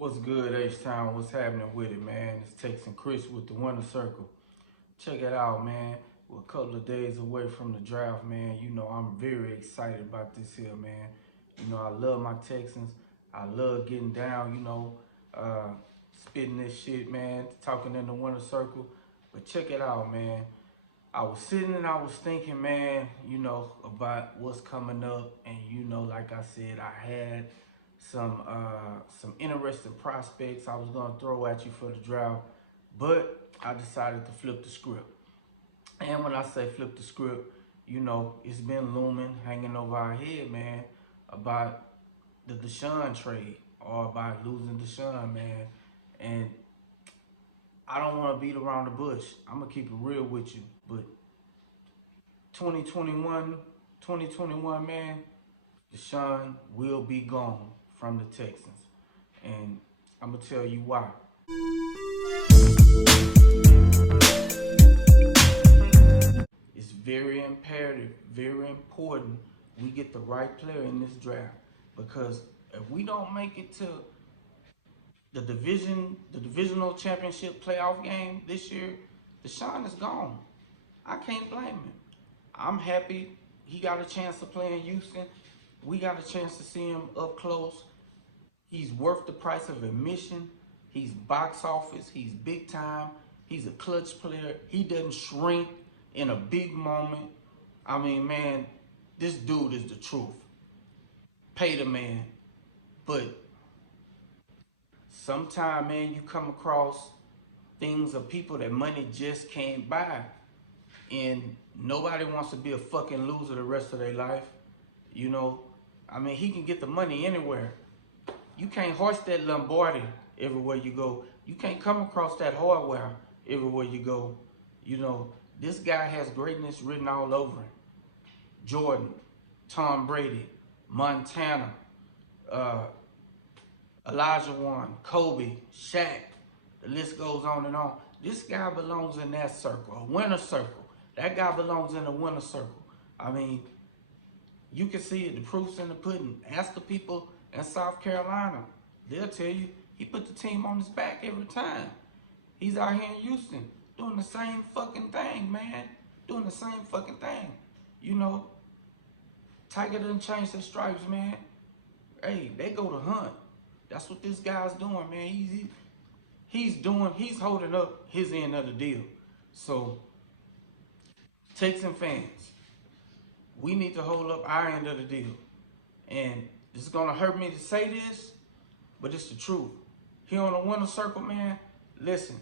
What's good, H-Town? What's happening with it, man? It's Texan Chris with the Winner Circle. Check it out, man. We're a couple of days away from the draft, man. You know, I'm very excited about this here, man. You know, I love my Texans. I love getting down, uh, spitting this shit, man, talking in the Winner Circle. But check it out, man. I was sitting and I was thinking, man, about what's coming up. And, like I said, I had some interesting prospects I was gonna throw at you for the draft, but I decided to flip the script. And when I say flip the script, it's been looming, hanging over our head, man, about the Deshaun trade or about losing Deshaun, man. And I don't want to beat around the bush. I'm gonna keep it real with you, but 2021, man, Deshaun will be gone from the Texans. And I'm going to tell you why. It's very imperative, very important we get the right player in this draft. Because if we don't make it to the divisional championship playoff game this year, Deshaun is gone. I can't blame him. I'm happy he got a chance to play in Houston. We got a chance to see him up close. He's worth the price of admission. He's box office. He's big time. He's a clutch player. He doesn't shrink in a big moment. I mean, man, this dude is the truth. Pay the man. But sometimes, man, you come across things of people that money just can't buy. And nobody wants to be a fucking loser the rest of their life. He can get the money anywhere. You can't hoist that Lombardi everywhere you go. You can't come across that hardware everywhere you go. This guy has greatness written all over him. Jordan, Tom Brady, Montana, Elijah Warren, Kobe, Shaq. The list goes on and on. This guy belongs in that circle, a winner circle. That guy belongs in the winner circle. You can see it. The proof's in the pudding. Ask the people in South Carolina. They'll tell you he put the team on his back every time. He's out here in Houston doing the same fucking thing, man. Doing the same fucking thing. Tiger doesn't change their stripes, man. Hey, they go to hunt. That's what this guy's doing, man. He's holding up his end of the deal. So, Texan fans, we need to hold up our end of the deal. And it's gonna hurt me to say this, but it's the truth. Here on the Winner Circle, man, listen,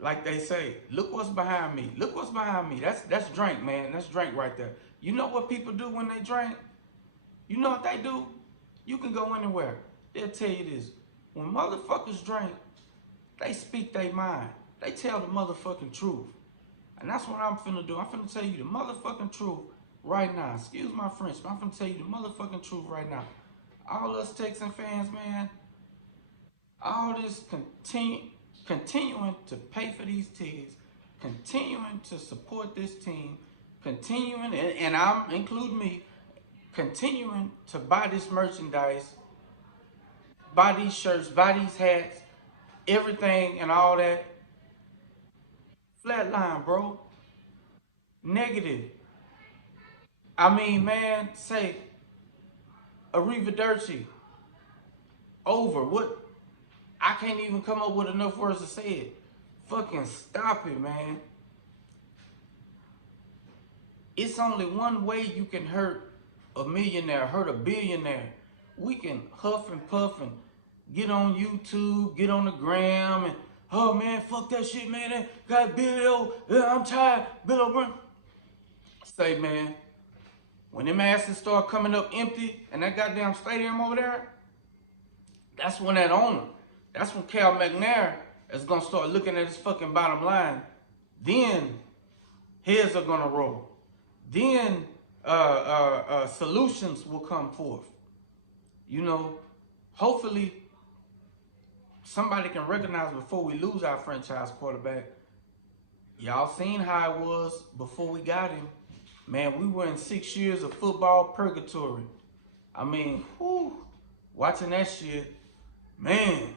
like they say, look what's behind me. Look what's behind me. That's drink, man. That's drink right there. You know what people do when they drink? You know what they do? You can go anywhere. They'll tell you this. When motherfuckers drink, they speak their mind. They tell the motherfucking truth. And that's what I'm finna do. I'm finna tell you the motherfucking truth right now. Excuse my French, but I'm finna tell you the motherfucking truth right now. All us Texan fans, man, all this continuing to pay for these tickets, continuing to support this team, continuing, and I'm including me, continuing to buy this merchandise, buy these shirts, buy these hats, everything and all that. Flatline, bro. Negative. Man, say arrivederci. Over. What? I can't even come up with enough words to say it. Fucking stop it, man. It's only one way you can hurt a millionaire, hurt a billionaire. We can huff and puff and get on YouTube, get on the gram, and oh man, fuck that shit, man. That got Bill. I'm tired. Bill O'Brien. Say, man, when them asses start coming up empty and that goddamn stadium over there, that's when that owner, that's when Cal McNair is gonna start looking at his fucking bottom line. Then heads are gonna roll. Then solutions will come forth. Hopefully somebody can recognize before we lose our franchise quarterback. Y'all seen how it was before we got him. Man, we were in 6 years of football purgatory. Watching that shit, man,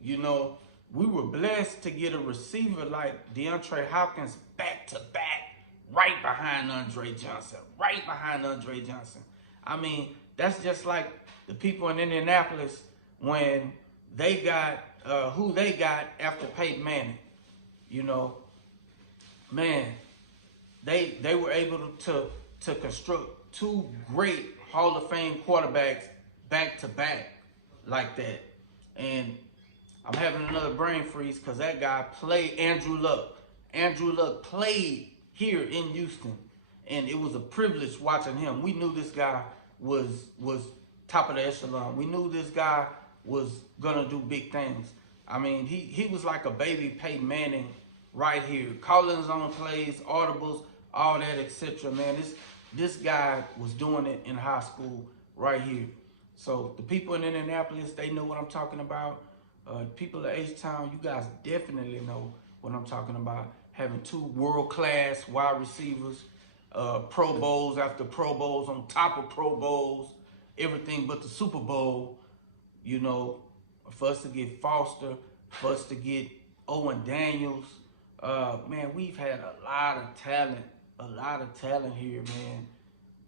you know, we were blessed to get a receiver like DeAndre Hopkins back to back, right behind Andre Johnson, right behind Andre Johnson. I mean, that's just like the people in Indianapolis when they got who they got after Peyton Manning. You know, man, they were able to construct two great Hall of Fame quarterbacks back to back like that. And I'm having another brain freeze because that guy played Andrew Luck. Andrew Luck played here in Houston, and it was a privilege watching him. We knew this guy was top of the echelon. We knew this guy was gonna do big things. I mean, he was like a baby Peyton Manning right here, calling his own plays, audibles, all that, etc. Man, this guy was doing it in high school right here. So the people in Indianapolis, they know what I'm talking about. People at H-Town, you guys definitely know what I'm talking about. Having two world-class wide receivers, Pro Bowls after Pro Bowls on top of Pro Bowls, everything but the Super Bowl. You know, for us to get Foster, for us to get Owen Daniels, man, we've had a lot of talent here, man.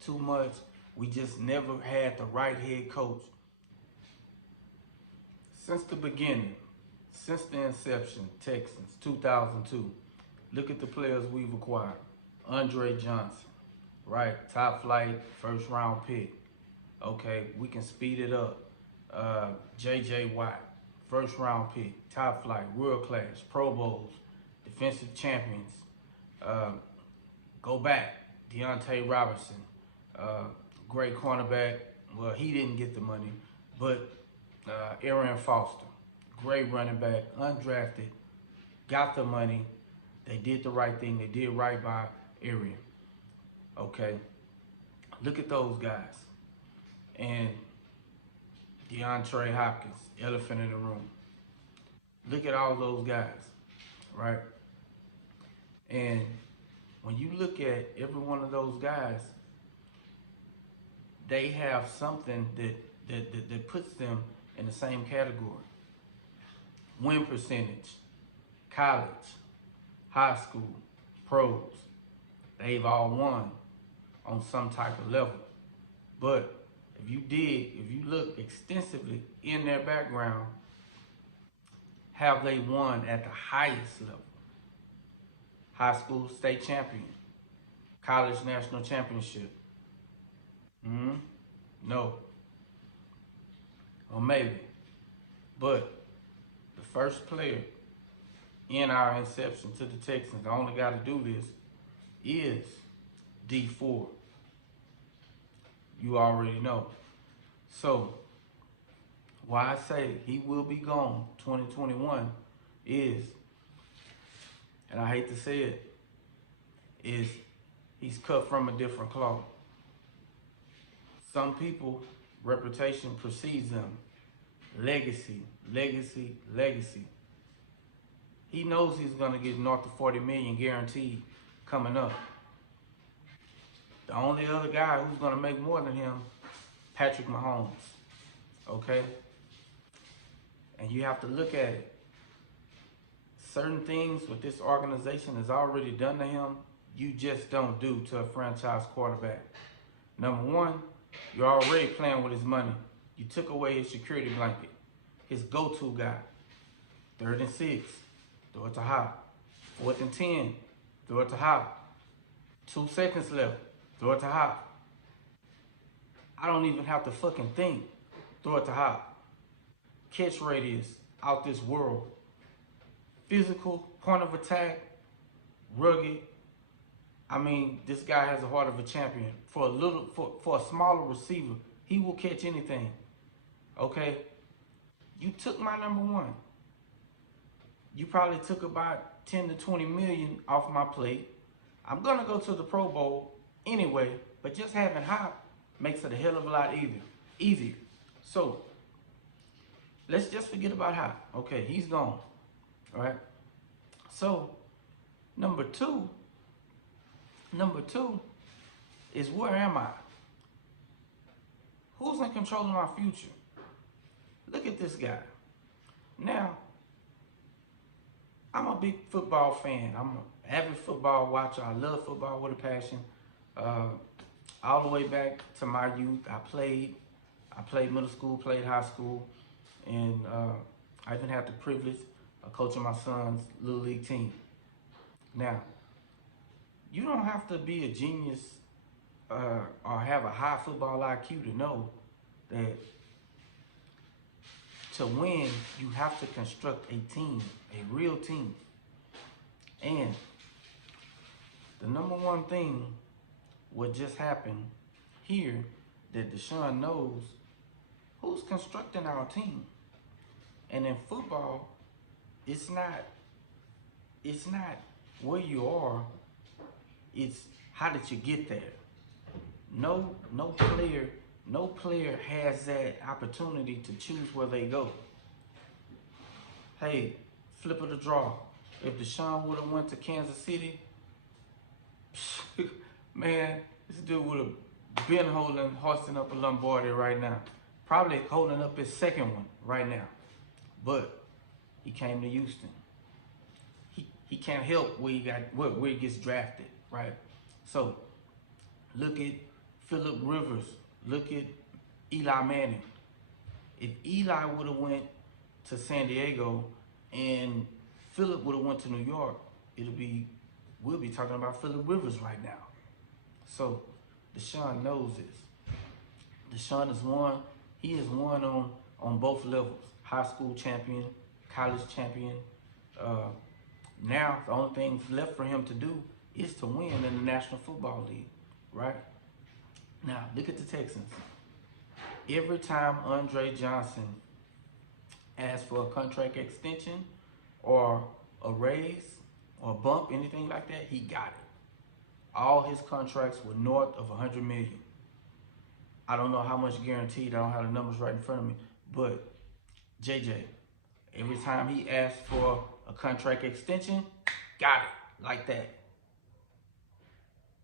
Too much. We just never had the right head coach. Since the beginning, since the inception, Texans, 2002, look at the players we've acquired. Andre Johnson, right? Top flight, first round pick. Okay, we can speed it up. J.J. Watt, first round pick, top flight, world class, Pro Bowls, defensive champions. Go back, Deontay Robinson, great cornerback. Well, he didn't get the money, but Arian Foster, great running back, undrafted, got the money. They did the right thing. They did right by Arian. Okay, look at those guys. And DeAndre Hopkins, elephant in the room. Look at all those guys, right? And when you look at every one of those guys, they have something that puts them in the same category. Win percentage, college, high school, pros. They've all won on some type of level. But if you look extensively in their background, have they won at the highest level? High school state champion, college national championship. No. Or maybe. But the first player in our inception to the Texans, the only guy to do this, is Dee Ford. You already know. So, why I say he will be gone 2021 is, and I hate to say it, is he's cut from a different cloth. Some people, reputation precedes them. Legacy, legacy, legacy. He knows he's going to get north of 40 million guaranteed coming up. The only other guy who's going to make more than him, Patrick Mahomes. Okay? And you have to look at it. Certain things what this organization has already done to him, you just don't do to a franchise quarterback. Number one, you're already playing with his money. You took away his security blanket, his go-to guy. 3rd and 6, throw it to Hop. 4th and 10, throw it to Hop. 2 seconds left, throw it to Hop. I don't even have to fucking think. Throw it to Hop. Catch radius out this world. Physical, point of attack, rugged. I mean, this guy has a heart of a champion. For a smaller receiver, he will catch anything. Okay? You took my number one. You probably took about 10 to 20 million off my plate. I'm gonna go to the Pro Bowl anyway, but just having Hop makes it a hell of a lot easier. So let's just forget about Hop. Okay, he's gone. All right. So number two is, where am I? Who's in control of my future? Look at this guy. Now, I'm a big football fan. I'm an avid football watcher. I love football with a passion. Uh, all the way back to my youth, I played. I played middle school, played high school, and I even had the privilege of coaching my son's little league team. Now, you don't have to be a genius or have a high football IQ to know that to win, you have to construct a team, a real team. And the number one thing what just happened here that Deshaun knows who's constructing our team. And in football, it's not where you are, it's how did you get there. No player has that opportunity to choose where they go. Hey, flip of the draw. If Deshaun would have went to Kansas City, man, this dude would have been hoisting up a Lombardi right now. Probably holding up his second one right now. But he came to Houston. He can't help where he gets drafted, right? So look at Phillip Rivers. Look at Eli Manning. If Eli would have went to San Diego and Phillip would have went to New York, we'll be talking about Phillip Rivers right now. So Deshaun knows this. Deshaun is one. He is one on both levels. High school champion, college champion. Now the only thing left for him to do is to win in the National Football League, right? Now look at the Texans. Every time Andre Johnson asked for a contract extension or a raise or a bump, anything like that, he got it. All his contracts were north of $100 million. I don't know how much guaranteed. I don't have the numbers right in front of me. But JJ, every time he asked for a contract extension, got it like that.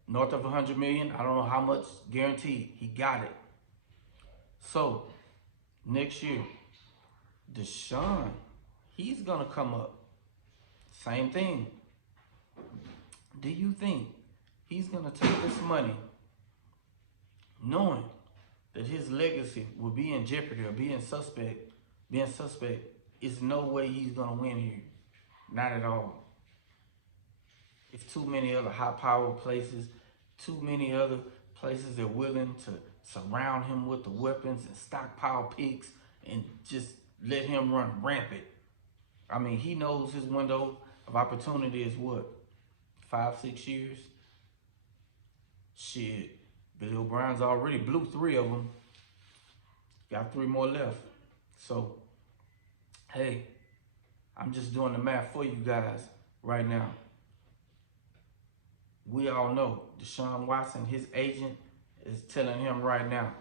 North of $100 million. I don't know how much guaranteed. He got it. So next year, Deshaun, he's gonna come up. Same thing. Do you think he's gonna take this money knowing that his legacy will be in jeopardy or being suspect? Is no way he's gonna win here. Not at all. It's too many other high-powered places, too many other places that are willing to surround him with the weapons and stockpile picks and just let him run rampant. I mean, he knows his window of opportunity is what? 5-6 years? Shit, Bill O'Brien's already blew 3 of them. Got 3 more left. So, hey, I'm just doing the math for you guys right now. We all know Deshaun Watson, his agent, is telling him right now,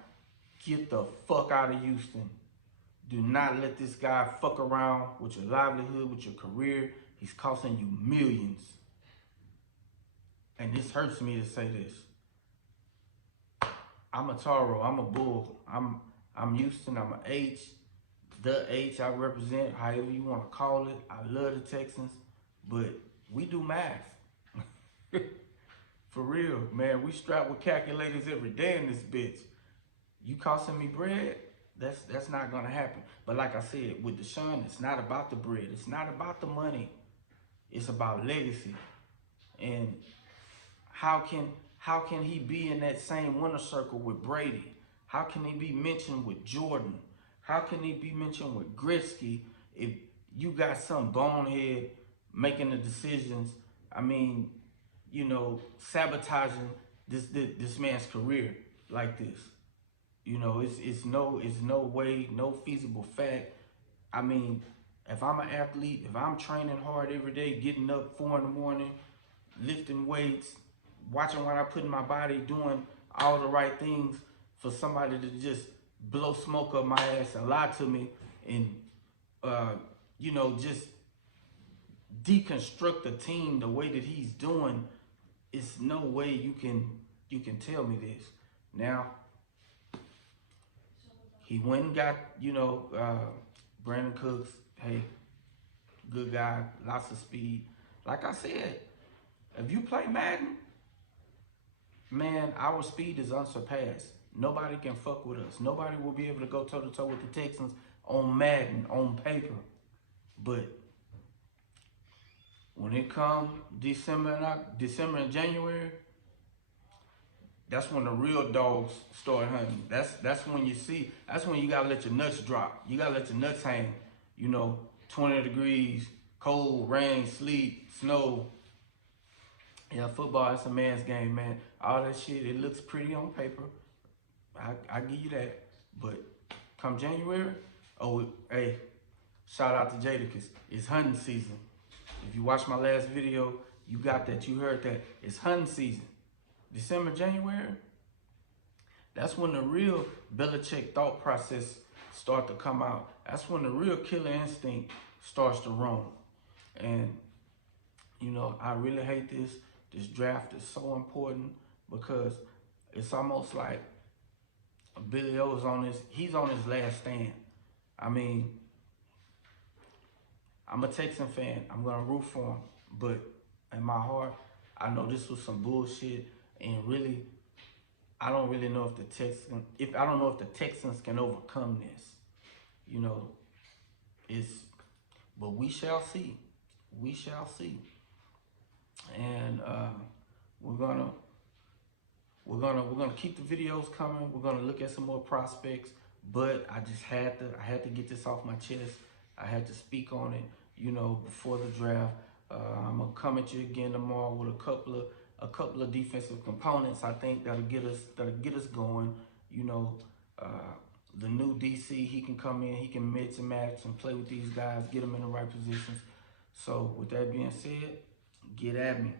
get the fuck out of Houston. Do not let this guy fuck around with your livelihood, with your career. He's costing you millions. And this hurts me to say this. I'm a Taro, I'm a Bull. I'm Houston, I'm an H. The H I represent, however you want to call it. I love the Texans, but we do math. For real, man, we strap with calculators every day in this bitch. You costing me bread? That's not gonna happen. But like I said, with Deshaun, it's not about the bread. It's not about the money. It's about legacy. And how can he be in that same winner circle with Brady? How can he be mentioned with Jordan? How can he be mentioned with Gretzky if you got some bonehead making the decisions? I mean, you know, sabotaging this man's career like this. You know, it's no way, no feasible fact. I mean, if I'm an athlete, if I'm training hard every day, getting up 4 in the morning, lifting weights, watching what I put in my body, doing all the right things, for somebody to just blow smoke up my ass and lie to me and, you know, just deconstruct the team the way that he's doing, it's no way you can tell me this. Now, he went and got, you know, Brandon Cooks, hey, good guy, lots of speed. Like I said, if you play Madden, man, our speed is unsurpassed. Nobody can fuck with us. Nobody will be able to go toe to toe with the Texans on Madden, on paper. But when it comes December and January, that's when the real dogs start hunting. That's when you see. That's when you gotta let your nuts drop. You gotta let your nuts hang. You know, 20 degrees, cold, rain, sleet, snow. Yeah, football is a man's game, man. All that shit, it looks pretty on paper. I give you that. But come January, oh, hey, shout out to Jadakiss. It's hunting season. If you watched my last video, you got that. You heard that. It's hunting season. December, January, that's when the real Belichick thought process start to come out. That's when the real killer instinct starts to roam. And, you know, I really hate this. This draft is so important because it's almost like Billy O's he's on his last stand. I mean, I'm a Texan fan. I'm going to root for him. But in my heart, I know this was some bullshit. And really, I don't really know I don't know if the Texans can overcome this. You know, but we shall see. We shall see. And we're gonna keep the videos coming. We're gonna look at some more prospects. But I had to get this off my chest. I had to speak on it, you know, before the draft. I'm gonna come at you again tomorrow with a couple of defensive components. I think that'll get us going. You know, the new DC, he can come in, he can mix and match and play with these guys, get them in the right positions. So with that being said, get at me.